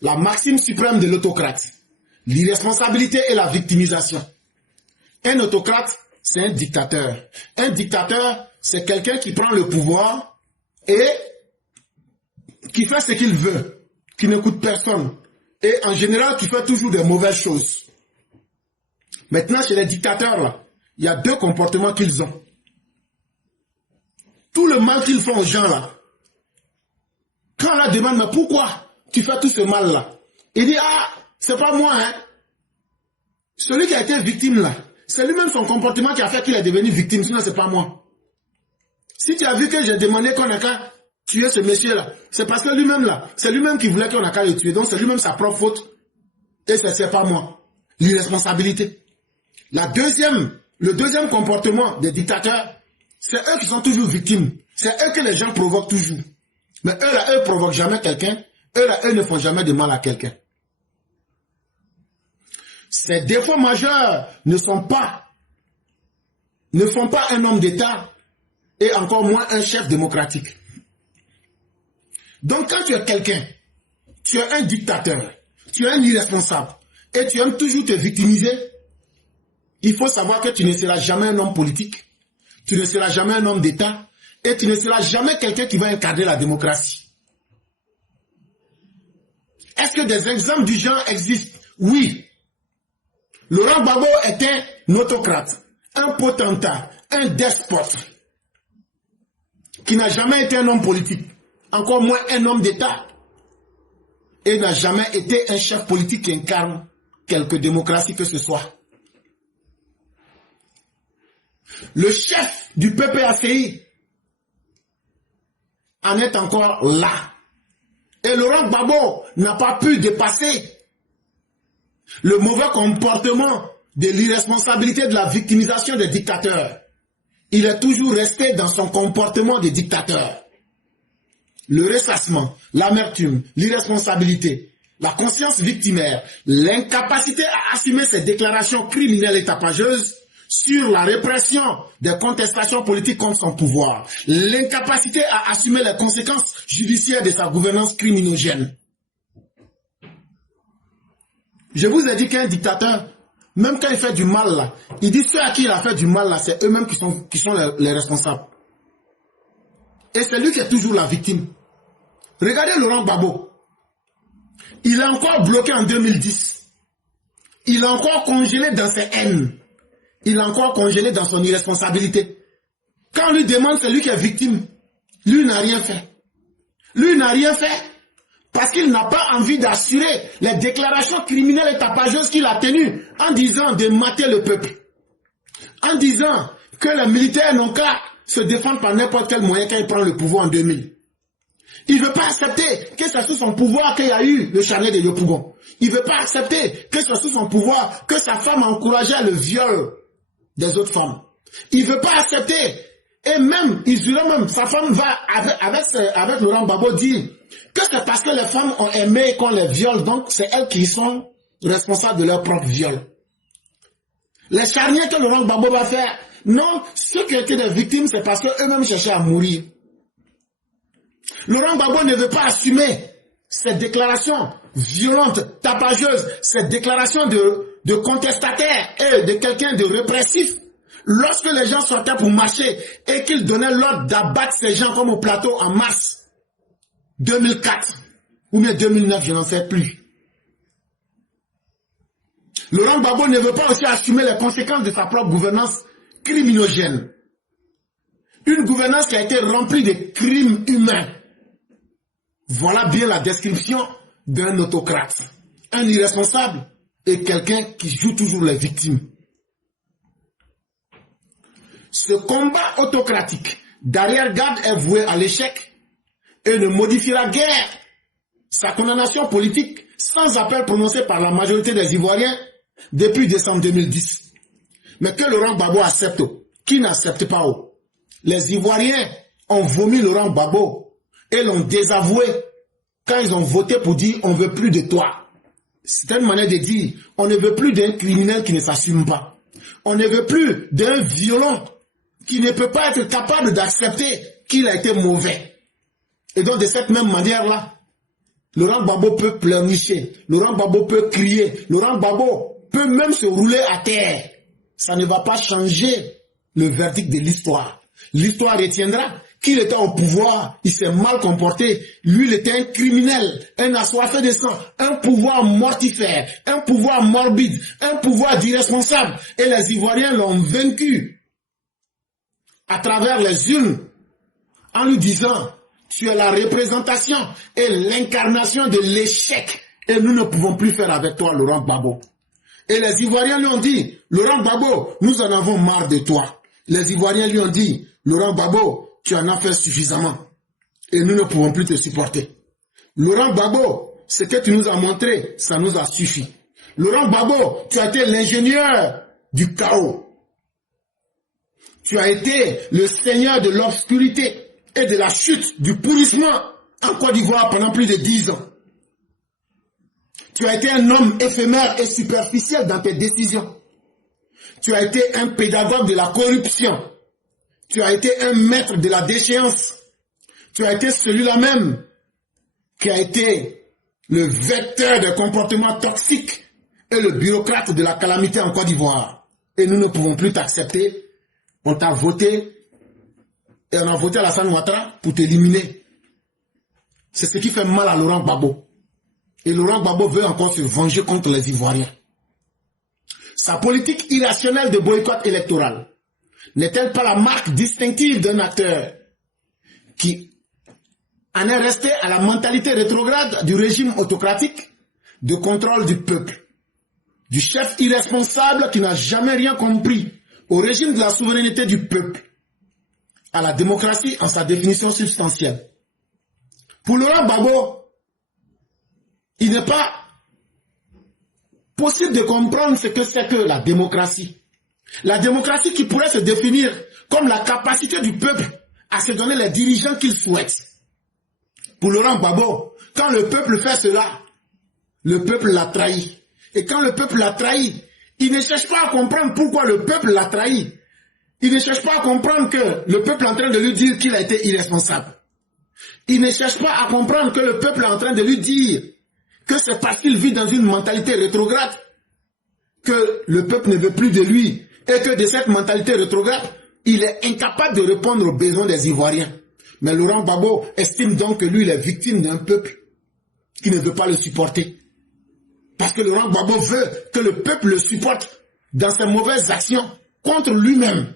la maxime suprême de l'autocrate, l'irresponsabilité et la victimisation. Un autocrate, c'est un dictateur. Un dictateur, c'est quelqu'un qui prend le pouvoir et qui fait ce qu'il veut, qui n'écoute personne. Et en général, qui fait toujours des mauvaises choses. Maintenant, chez les dictateurs, là, il y a deux comportements qu'ils ont. Tout le mal qu'ils font aux gens, là, quand on leur demande, mais pourquoi tu fais tout ce mal-là? Il dit, ah, c'est pas moi, hein. Celui qui a été victime, là, c'est lui-même son comportement qui a fait qu'il est devenu victime, sinon c'est pas moi. Si tu as vu que j'ai demandé qu'on a qu'à tuer ce monsieur-là, c'est parce que lui-même, là, c'est lui-même qui voulait qu'on a qu'à le tuer. Donc c'est lui-même sa propre faute. Et c'est pas moi. L'irresponsabilité. Le deuxième comportement des dictateurs, c'est eux qui sont toujours victimes. C'est eux que les gens provoquent toujours. Mais eux, là, eux provoquent jamais quelqu'un. Eux, là, eux ne font jamais de mal à quelqu'un. Ces défauts majeurs ne font pas un homme d'État et encore moins un chef démocratique. Donc quand tu es quelqu'un, tu es un dictateur, tu es un irresponsable et tu aimes toujours te victimiser, il faut savoir que tu ne seras jamais un homme politique, tu ne seras jamais un homme d'État et tu ne seras jamais quelqu'un qui va encadrer la démocratie. Est-ce que des exemples du genre existent? Oui. Laurent Gbagbo était un autocrate, un potentat, un despote, qui n'a jamais été un homme politique, encore moins un homme d'État, et n'a jamais été un chef politique qui incarne quelque démocratie que ce soit. Le chef du PPACI en est encore là. Et Laurent Gbagbo n'a pas pu dépasser le mauvais comportement de l'irresponsabilité de la victimisation des dictateurs. Il est toujours resté dans son comportement de dictateur. Le ressassement, l'amertume, l'irresponsabilité, la conscience victimaire, l'incapacité à assumer ses déclarations criminelles et tapageuses sur la répression des contestations politiques contre son pouvoir, l'incapacité à assumer les conséquences judiciaires de sa gouvernance criminogène. Je vous ai dit qu'un dictateur, même quand il fait du mal, là, il dit ceux à qui il a fait du mal, là, c'est eux-mêmes qui sont les responsables. Et c'est lui qui est toujours la victime. Regardez Laurent Gbagbo. Il est encore bloqué en 2010. Il est encore congelé dans ses haines. Il est encore congelé dans son irresponsabilité. Quand on lui demande, c'est lui qui est victime. Lui n'a rien fait. Lui n'a rien fait parce qu'il n'a pas envie d'assurer les déclarations criminelles et tapageuses qu'il a tenues en disant de mater le peuple. En disant que les militaires n'ont qu'à se défendre par n'importe quel moyen quand il prend le pouvoir en 2000. Il ne veut pas accepter que c'est sous son pouvoir qu'il y a eu le charnier de Yopougon. Il ne veut pas accepter que c'est sous son pouvoir que sa femme a encouragé le viol des autres femmes. Il ne veut pas accepter. Et même, sa femme va avec Laurent Gbagbo dire que c'est parce que les femmes ont aimé qu'on les viole, donc c'est elles qui sont responsables de leur propre viol. Les charniers que Laurent Gbagbo va faire, non, ceux qui étaient des victimes, c'est parce qu'eux-mêmes cherchaient à mourir. Laurent Gbagbo ne veut pas assumer ces déclarations violentes, tapageuses, ces déclarations de contestataire et de quelqu'un de répressif. Lorsque les gens sortaient pour marcher et qu'ils donnaient l'ordre d'abattre ces gens comme au plateau en mars 2004 ou bien 2009, je n'en sais plus. Laurent Gbagbo ne veut pas aussi assumer les conséquences de sa propre gouvernance criminogène. Une gouvernance qui a été remplie de crimes humains. Voilà bien la description d'un autocrate. Un irresponsable et quelqu'un qui joue toujours les victimes. Ce combat autocratique d'arrière-garde est voué à l'échec et ne modifiera guère sa condamnation politique sans appel prononcé par la majorité des Ivoiriens depuis décembre 2010. Mais que Laurent Gbagbo accepte, qui n'accepte pas? Les Ivoiriens ont vomi Laurent Gbagbo et l'ont désavoué quand ils ont voté pour dire on ne veut plus de toi. C'est une manière de dire on ne veut plus d'un criminel qui ne s'assume pas. On ne veut plus d'un violent qui ne peut pas être capable d'accepter qu'il a été mauvais. Et donc de cette même manière-là, Laurent Gbagbo peut pleurnicher, Laurent Gbagbo peut crier, Laurent Gbagbo peut même se rouler à terre. Ça ne va pas changer le verdict de l'histoire. L'histoire retiendra qu'il était au pouvoir, il s'est mal comporté, lui il était un criminel, un assoiffé de sang, un pouvoir mortifère, un pouvoir morbide, un pouvoir d'irresponsable. Et les Ivoiriens l'ont vaincu à travers les urnes en lui disant: tu es la représentation et l'incarnation de l'échec et nous ne pouvons plus faire avec toi, Laurent Gbagbo. Et les Ivoiriens lui ont dit: Laurent Gbagbo, nous en avons marre de toi. Les Ivoiriens lui ont dit: Laurent Gbagbo, tu en as fait suffisamment et nous ne pouvons plus te supporter. Laurent Gbagbo, ce que tu nous as montré, ça nous a suffi. Laurent Gbagbo, tu as été l'ingénieur du chaos. Tu as été le seigneur de l'obscurité et de la chute, du pourrissement en Côte d'Ivoire pendant plus de 10 ans. Tu as été un homme éphémère et superficiel dans tes décisions. Tu as été un pédagogue de la corruption. Tu as été un maître de la déchéance. Tu as été celui-là même qui a été le vecteur de comportements toxiques et le bureaucrate de la calamité en Côte d'Ivoire. Et nous ne pouvons plus t'accepter. On t'a voté et on a voté Alassane Ouattara pour t'éliminer. C'est ce qui fait mal à Laurent Gbagbo. Et Laurent Gbagbo veut encore se venger contre les Ivoiriens. Sa politique irrationnelle de boycott électoral n'est-elle pas la marque distinctive d'un acteur qui en est resté à la mentalité rétrograde du régime autocratique de contrôle du peuple, du chef irresponsable qui n'a jamais rien compris au régime de la souveraineté du peuple, à la démocratie en sa définition substantielle? Pour Laurent Gbagbo, il n'est pas possible de comprendre ce que c'est que la démocratie. La démocratie qui pourrait se définir comme la capacité du peuple à se donner les dirigeants qu'il souhaite. Pour Laurent Gbagbo, quand le peuple fait cela, le peuple l'a trahi. Et quand le peuple l'a trahi, il ne cherche pas à comprendre pourquoi le peuple l'a trahi. Il ne cherche pas à comprendre que le peuple est en train de lui dire qu'il a été irresponsable. Il ne cherche pas à comprendre que le peuple est en train de lui dire que c'est parce qu'il vit dans une mentalité rétrograde que le peuple ne veut plus de lui et que de cette mentalité rétrograde, il est incapable de répondre aux besoins des Ivoiriens. Mais Laurent Gbagbo estime donc que lui, il est victime d'un peuple qui ne veut pas le supporter. Parce que Laurent Gbagbo veut que le peuple le supporte dans ses mauvaises actions contre lui-même.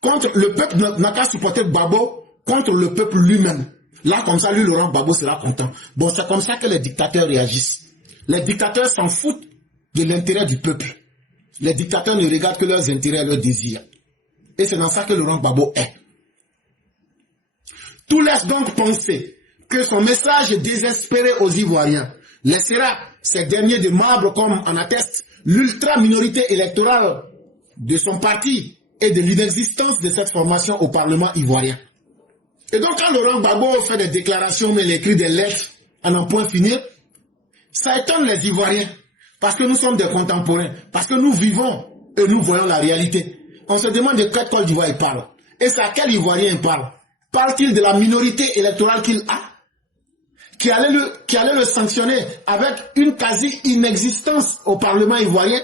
Contre le peuple n'a qu'à supporter Gbagbo contre le peuple lui-même. Là, comme ça, lui, Laurent Gbagbo sera content. Bon, c'est comme ça que les dictateurs réagissent. Les dictateurs s'en foutent de l'intérêt du peuple. Les dictateurs ne regardent que leurs intérêts et leurs désirs. Et c'est dans ça que Laurent Gbagbo est. Tout laisse donc penser que son message désespéré aux Ivoiriens laissera ces derniers de marbre, comme en atteste l'ultra-minorité électorale de son parti et de l'inexistence de cette formation au Parlement ivoirien. Et donc quand Laurent Gbagbo fait des déclarations, mais il écrit des lettres à n'en point finir, ça étonne les Ivoiriens. Parce que nous sommes des contemporains, parce que nous vivons et nous voyons la réalité. On se demande de quelle Côte d'Ivoire il parle. Et c'est à quel Ivoirien il parle? Parle-t-il de la minorité électorale qu'il a, qui allait le sanctionner avec une quasi-inexistence au Parlement ivoirien?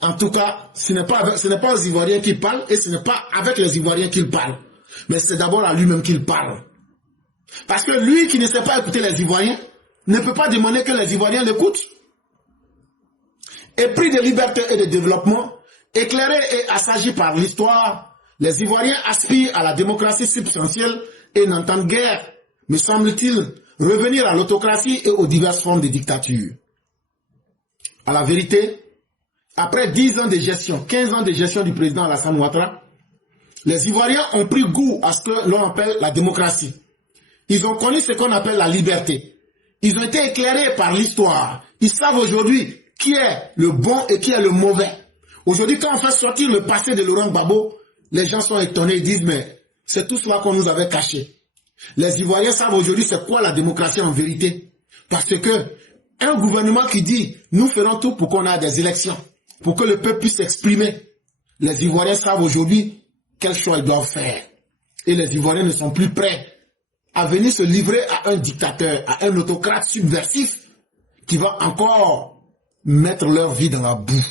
En tout cas, ce n'est pas aux Ivoiriens qu'il parle et ce n'est pas avec les Ivoiriens qu'il parle. Mais c'est d'abord à lui-même qu'il parle. Parce que lui qui ne sait pas écouter les Ivoiriens ne peut pas demander que les Ivoiriens l'écoutent. Épris de liberté et de développement, éclairés et assagis par l'histoire, les Ivoiriens aspirent à la démocratie substantielle et n'entendent guère, me semble-t-il, revenir à l'autocratie et aux diverses formes de dictature. À la vérité, après 10 ans de gestion, 15 ans de gestion du président Alassane Ouattara, les Ivoiriens ont pris goût à ce que l'on appelle la démocratie. Ils ont connu ce qu'on appelle la liberté. Ils ont été éclairés par l'histoire. Ils savent aujourd'hui qui est le bon et qui est le mauvais. Aujourd'hui, quand on fait sortir le passé de Laurent Gbagbo, les gens sont étonnés et disent, mais c'est tout cela qu'on nous avait caché. Les Ivoiriens savent aujourd'hui c'est quoi la démocratie en vérité. Parce que un gouvernement qui dit, nous ferons tout pour qu'on ait des élections, pour que le peuple puisse s'exprimer, les Ivoiriens savent aujourd'hui quel choix ils doivent faire. Et les Ivoiriens ne sont plus prêts à venir se livrer à un dictateur, à un autocrate subversif qui va encore mettre leur vie dans la boue.